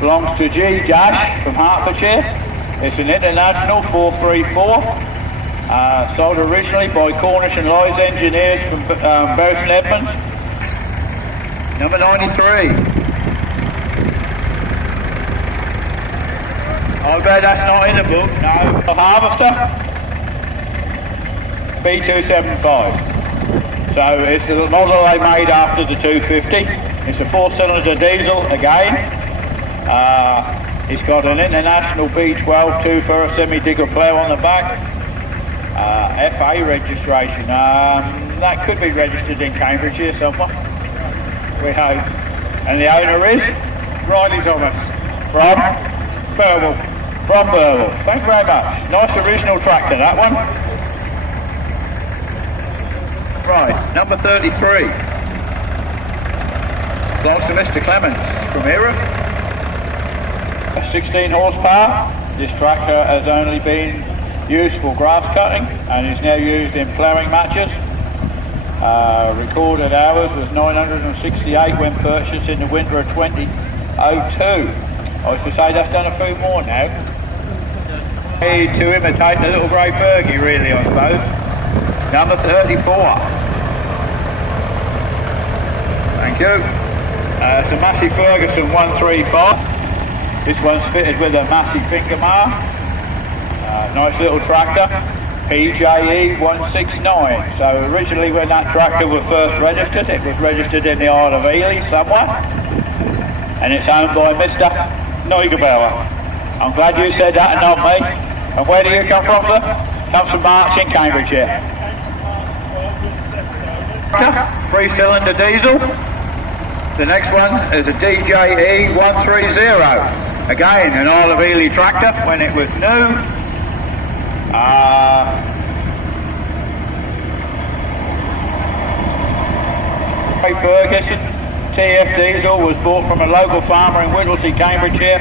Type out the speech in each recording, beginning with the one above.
belongs to G Dash from Hertfordshire. It's an International 434, sold originally by Cornish and Lyes engineers from Ferguson Edmonds. Number 93. I bet that's not in the book, no. A harvester, B275. So it's the model they made after the 250. It's a 4-cylinder diesel again. It's got an International B12 2 semi-digger plough on the back. FA registration. That could be registered in Cambridgeshire somewhere. We hope. And the owner is Riley Thomas from Burwell. Thank you very much. Nice original tractor, that one. Right, number 33. Belongs to Mr. Clements from Era. 16 horsepower. This tractor has only been used for grass cutting and is now used in ploughing matches. Recorded hours was 968 when purchased in the winter of 2002. I should say that's done a few more now. To imitate the little grey Fergie, really, I suppose. Number 34. Thank you. It's a Massey Ferguson 135. This one's fitted with a Massey finger mower. Nice little tractor. PJE 169. So originally when that tractor was first registered, it was registered in the Isle of Ely somewhere. And it's owned by Mr. Neugebauer. I'm glad you said that and not me. And where do you come from, sir? Come from March in Cambridgeshire. 3-cylinder diesel. The next one is a DJE 130. Again, an Isle of Ely tractor when it was new. Ferguson TF diesel was bought from a local farmer in Whittlesey, Cambridgeshire,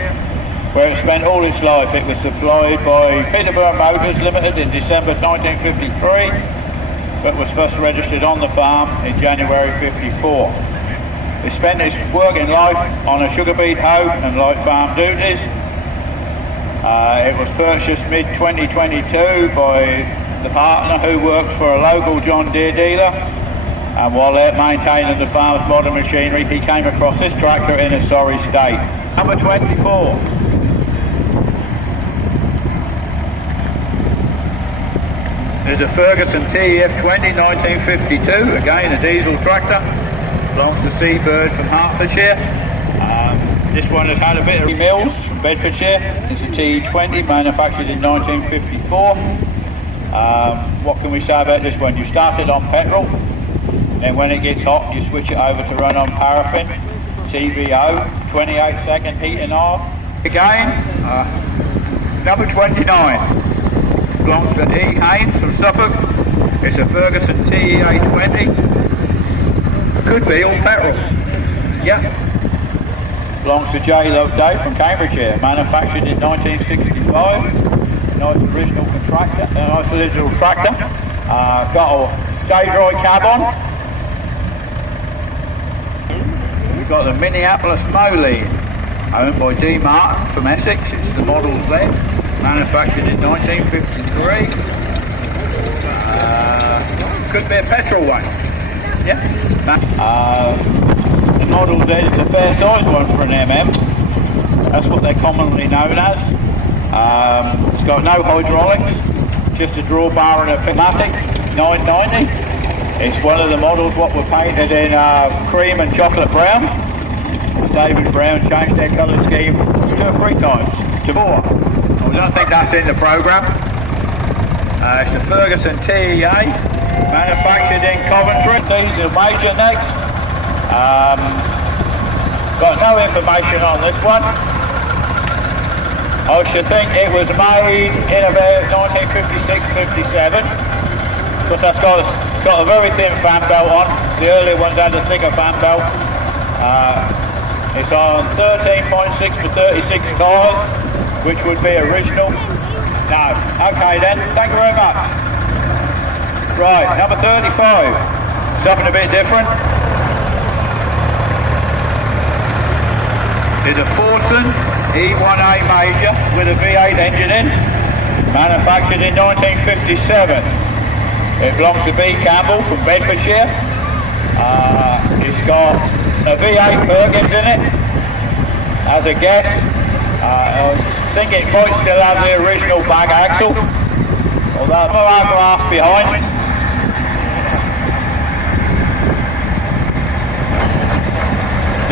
where it spent all its life. It was supplied by Peterborough Motors Limited in December 1953, but was first registered on the farm in January 54. It spent its working life on a sugar beet hoe and light farm duties. It was purchased mid-2022 by the partner who works for a local John Deere dealer, and while they're maintaining the farm's modern machinery, he came across this tractor in a sorry state. Number 24. There's a Ferguson TEF20 1952, again a diesel tractor. Belongs to Seabird from Hertfordshire. This one has had a bit of mills from Bedfordshire. It's a TE20 manufactured in 1954. What can we say about this one? You start it on petrol, and when it gets hot you switch it over to run on paraffin. TVO, 28-second heat and off. Again, number 29. Belongs to E. Haynes from Suffolk. It's a Ferguson TE820. Could be all petrol. Yep. Belongs to J. Loveday from Cambridgeshire. Manufactured in 1965. Nice original tractor. Nice original tractor. Got a day-dry cab on. We've got the Minneapolis Moline, owned by D. Martin from Essex. It's the model there. Manufactured in 1953. Could be a petrol one. Yeah. The model Z is a fair size one for an MM. That's what they're commonly known as. It's got no hydraulics, just a drawbar and a pneumatic. 990. It's one of the models what were painted in cream and chocolate brown. David Brown changed their colour scheme 2 or 3 times to 4. I don't think that's in the programme. It's a Ferguson TEA, manufactured in Coventry. These are major next. Got no information on this one. I should think it was made in about 1956-57, because that's got a very thin fan belt on. The earlier ones had a thicker fan belt. It's on 13.6 for 36 cars, which would be original. No. Okay then, thank you very much. Right, number 35. Something a bit different. is a Ferguson E1A Major with a V8 engine in, manufactured in 1957. It belongs to B. Campbell from Bedfordshire. It's got a V8 Ferguson in it. As a guess, I think it might still have the original bag axle, although no glass behind.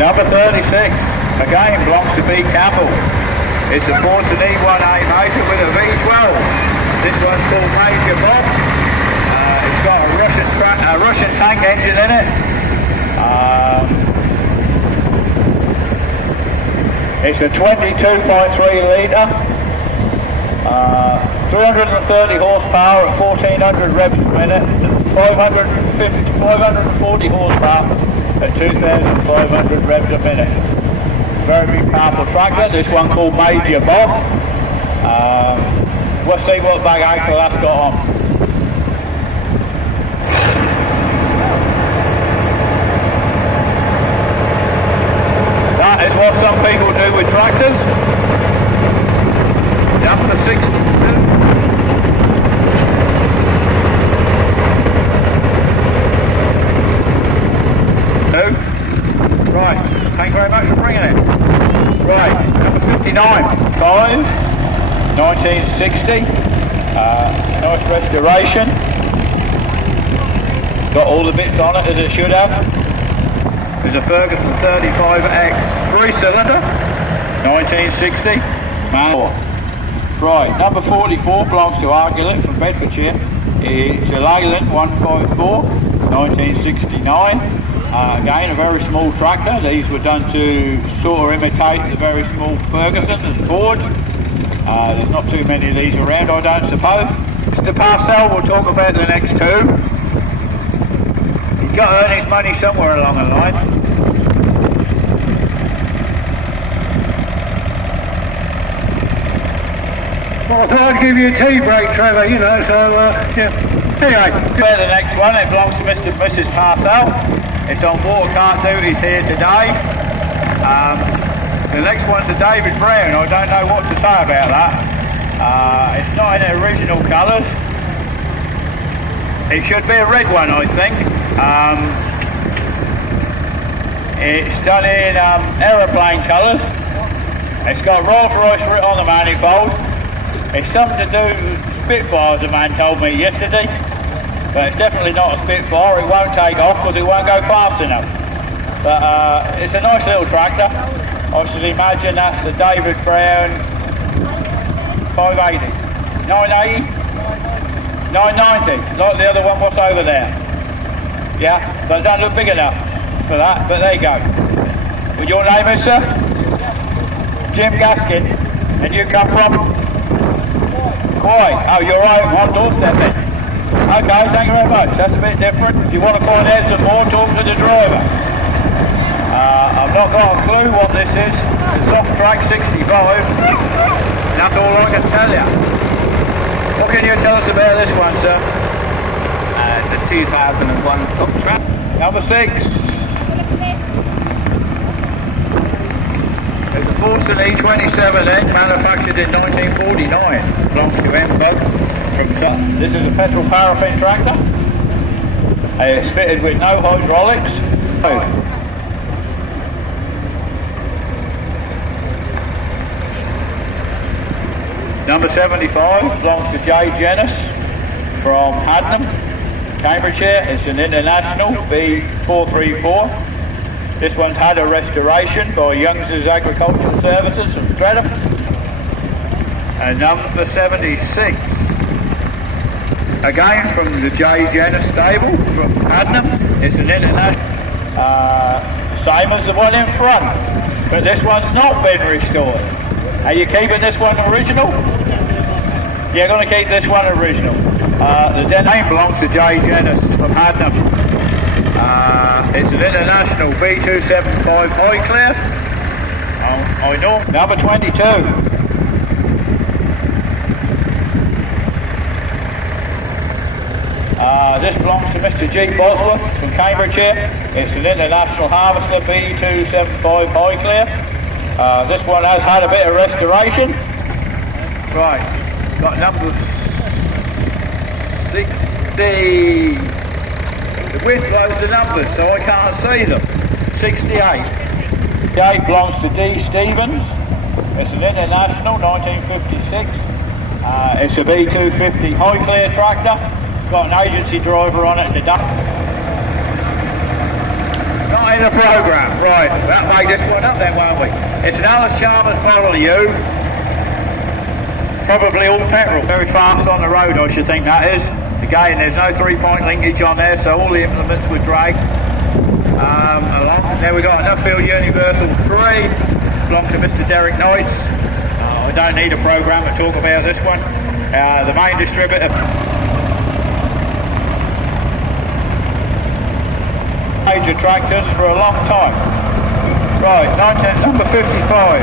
Number 36, again belongs to B. Campbell. It's a Ferguson E1A Major with a V12. This one's called Major Bob. It's got a Russian tank engine in it. It's a 22.3 litre, 330 horsepower at 1400 revs per minute, 540 horsepower at 2500 revs a minute. Very powerful tractor. This one called Major Bob. We'll see what bag axle that's got on. That is what some people do with tractors. Number 62. Right, thank you very much for bringing it. Right, number 59. 1960. Nice restoration. Got all the bits on it as it should have. There's a Ferguson 35X 3-cylinder, 1960, manual. Right, number 44 belongs to Argulet from Bedfordshire. It's a Leyland 154, 1969. Again, a very small tractor. These were done to sort of imitate the very small Fergusons and Fords. There's not too many of these around, I don't suppose. Mr. Parcell will talk about the next two. He's got to earn his money somewhere along the line. Well, I thought I'd give you a tea break, Trevor, you know, so, yeah. Anyway. The next one, it belongs to Mr. and Mrs. Parcell. It's on water cart duties here today. The next one's a David Brown. I don't know what to say about that. It's not in the original colours. It should be a red one, I think. It's done in aeroplane colours. It's got Rolls-Royce written on the manifold. It's something to do with Spitfire, as a man told me yesterday. But it's definitely not a Spitfire. It won't take off because it won't go fast enough. But it's a nice little tractor. I should imagine that's the David Brown 580. 980? 990, like the other one what's over there. Yeah, but it doesn't look big enough for that, but there you go. Well, your name is, sir? Jim Gaskin. And you come from? Coy. Oh, you're right on doorstep then. Okay, thank you very much. That's a bit different. If you want to find out some more, talk to the driver. I've not got a clue what this is. It's a soft track 65. That's all I can tell you. What can you tell us about this one, sir? It's a 2001 soft track. Number 6. It's a Ferguson E27N, manufactured in 1949. Belongs to Embo. This is a petrol paraffin tractor. It's fitted with no hydraulics. Number 75 belongs to J. Jennis from Hadnam, Cambridgeshire. It's an International B434. This one's had a restoration by Youngsters Agricultural Services from Streatham. And number 76, again from the J. Jennis stable from Hadnam. It's an International, same as the one in front, but this one's not been restored. Are you keeping this one original? You're going to keep this one original. The name belongs to J. Jennis from Hadnam. It's an International B275 Highclere. I know. Number 22. This belongs to Mr. G. Bosworth from Cambridgeshire. It's an International Harvester B275 Highclere. This one has had a bit of restoration. Right, got number the width loads the numbers, so I can't see them. 68. 68 belongs to D. Stevens. It's an International, 1956. It's a B250 high clear tractor. Got an agency driver on it today. Not in the programme, right, that'll make this one up then, won't we? It's an Alice Chalmers Model U. Probably all petrol. Very fast on the road, I should think that is. Again, there's no 3-point linkage on there, so all the implements were dragged along. There we got an Upfield Universal 3, belongs to Mr. Derek Knights. I don't need a programme to talk about this one. The main distributor. Major tractors for a long time. Right, number 55.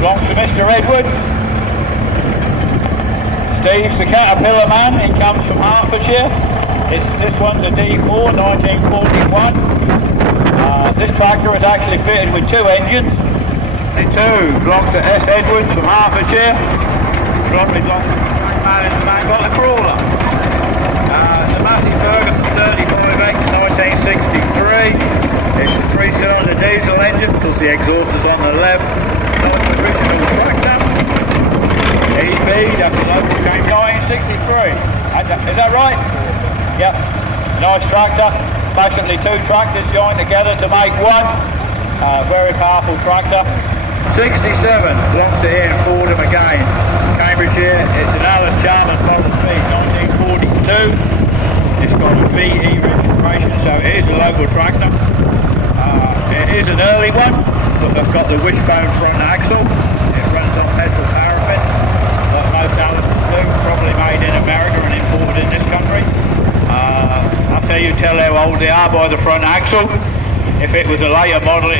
Belongs to Mr. Edwards. Steve's the Caterpillar man, he comes from Hertfordshire. This one's a D4, 1941. This tractor is actually fitted with 2 engines. The 2 belongs to S. Edwards from Hertfordshire. Probably belongs to the same man as the man got the crawler. The massive Ferguson 35X 1963. It's a 3-cylinder diesel engine because the exhaust is on the left. Nice original tractor. EB, that's a local, came 1963. Is that right? Yep. Nice tractor. Basically 2 tractors joined together to make one. Very powerful tractor. 67 belongs to Ian Fordham again. Cambridgeshire. It's an Alice Chalmers Model C 1942. It's got a VE registration, so it is a local tractor. It is an early one, but they've got the wishbone front axle. It runs on petrol paraffin, like most Allisons do, probably made in America and imported in this country. After you tell how old they are by the front axle. If it was a later model,